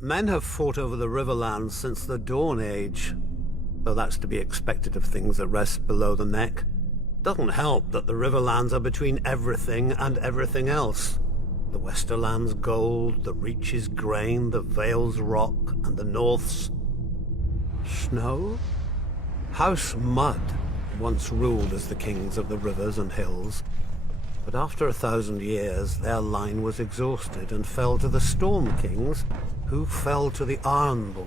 Men have fought over the Riverlands since the Dawn Age, though that's to be expected of things that rest below the neck. Doesn't help that the Riverlands are between everything and everything else. The Westerland's gold, the Reach's grain, the Vale's rock, and the North's snow? House Mud once ruled as the kings of the rivers and hills, but after 1,000 years their line was exhausted and fell to the Storm Kings, who fell to the Ironborn.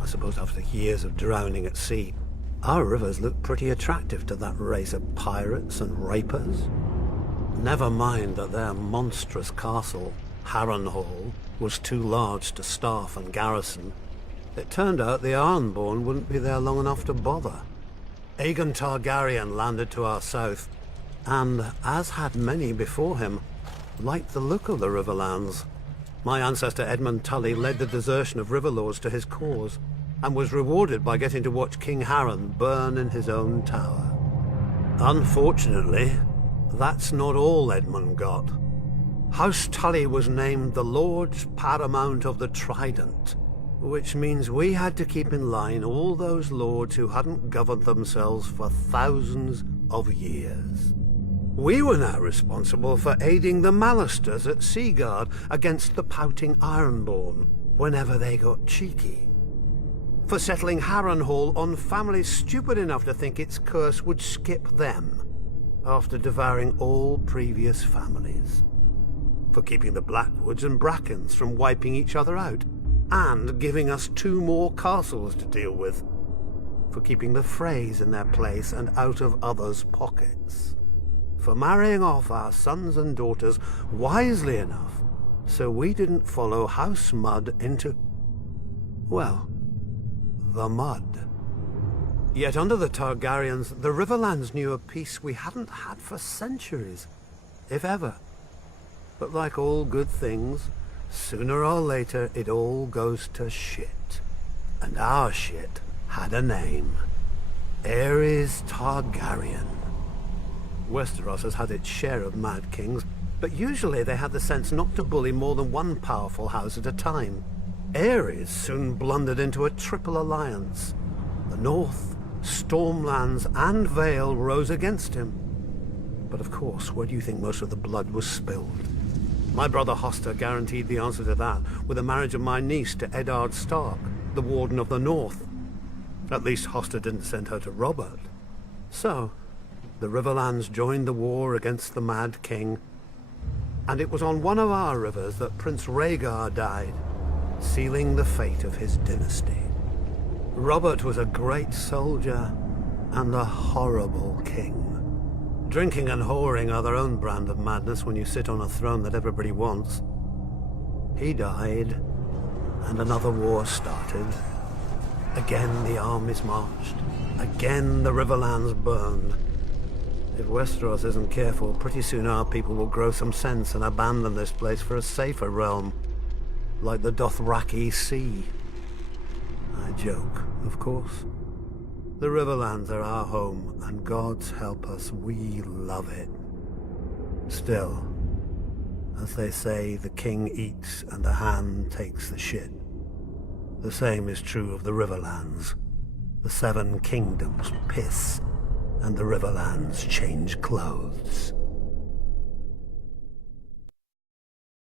I suppose after years of drowning at sea, our rivers look pretty attractive to that race of pirates and rapers. Never mind that their monstrous castle, Harrenhal, was too large to staff and garrison. It turned out the Ironborn wouldn't be there long enough to bother. Aegon Targaryen landed to our south, and, as had many before him, liked the look of the Riverlands. My ancestor Edmund Tully led the desertion of Riverlords to his cause, and was rewarded by getting to watch King Harren burn in his own tower. Unfortunately, that's not all Edmund got. House Tully was named the Lord Paramount of the Trident, which means we had to keep in line all those lords who hadn't governed themselves for thousands of years. We were now responsible for aiding the Malisters at Seaguard against the pouting Ironborn whenever they got cheeky. For settling Harrenhal on families stupid enough to think its curse would skip them after devouring all previous families. For keeping the Blackwoods and Brackens from wiping each other out, and giving us 2 more castles to deal with. For keeping the Freys in their place and out of others' pockets. For marrying off our sons and daughters wisely enough so we didn't follow House Mud into, well, the mud. Yet under the Targaryens, the Riverlands knew a peace we hadn't had for centuries, if ever. But like all good things, sooner or later it all goes to shit. And our shit had a name. Aerys Targaryen. Westeros has had its share of Mad Kings, but usually they had the sense not to bully more than one powerful house at a time. Aerys soon blundered into a triple alliance. The North, Stormlands, and Vale rose against him. But of course, where do you think most of the blood was spilled? My brother Hoster guaranteed the answer to that with the marriage of my niece to Eddard Stark, the Warden of the North. At least Hoster didn't send her to Robert. So, the Riverlands joined the war against the Mad King, and it was on one of our rivers that Prince Rhaegar died, sealing the fate of his dynasty. Robert was a great soldier and a horrible king. Drinking and whoring are their own brand of madness when you sit on a throne that everybody wants. He died, and another war started. Again the armies marched. Again the Riverlands burned. If Westeros isn't careful, pretty soon our people will grow some sense and abandon this place for a safer realm, like the Dothraki Sea. I joke, of course. The Riverlands are our home, and God's help us, we love it. Still, as they say, the king eats and the hand takes the shit. The same is true of the Riverlands. The 7 kingdoms piss, and the Riverlands change clothes.